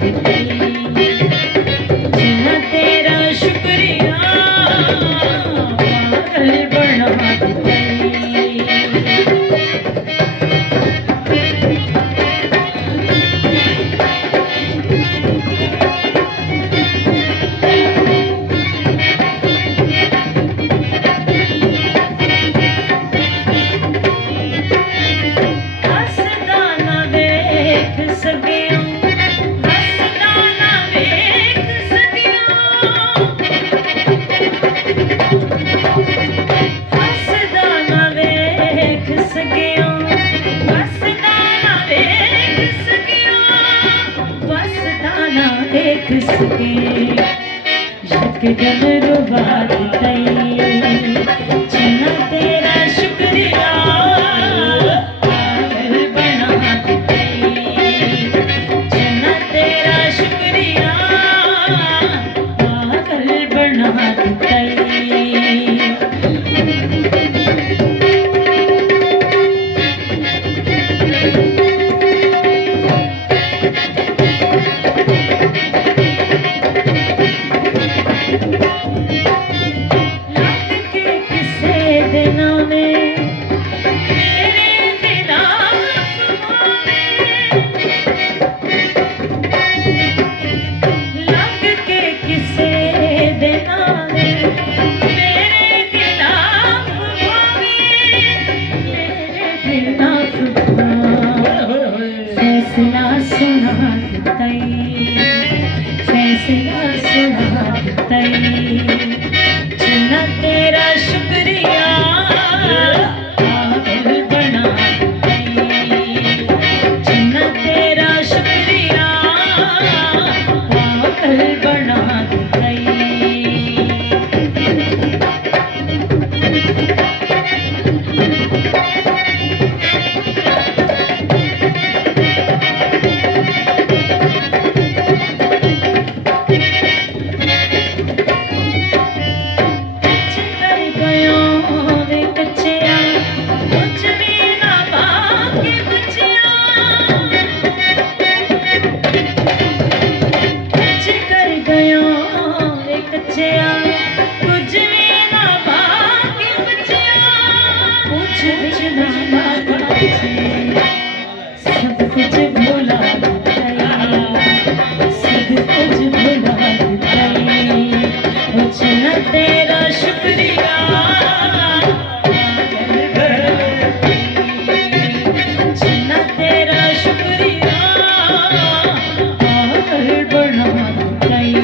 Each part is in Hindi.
दितई, जिन्ना तेरा शुक्रिया पागल बना दितई। यकदम रुबा दितई, जिन्ना तेरा शुक्रिया पागल बना दितई, जिन्ना तेरा शुक्रिया पागल बना दितई। फैसला सुना दितई, फैसला सुना दितई, जिन्ना तेरा शुक्रिया पागल बना दितई, जिन्ना तेरा शुक्रिया पागल बना दितई। सब कुछ भुला दितई, सब कुछ भुला दितई, जिन्ना तेरा शुक्रिया पागल बना दितई, जिन्ना तेरा शुक्रिया पागल बना दितई।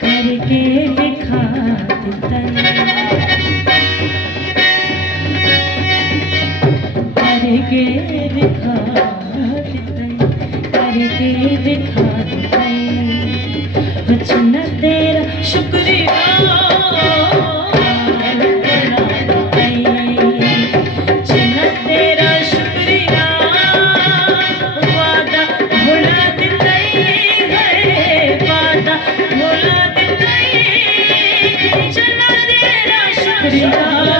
करके दिखा दितई, करके दिखा दितई, करके दिखा दितई, जिन्ना तेरा शुक्रिया पागल बना दितई, जिन्ना तेरा शुक्रिया वादा भुला दितई, वादा भुला दितई, जिन्ना तेरा शुक्रिया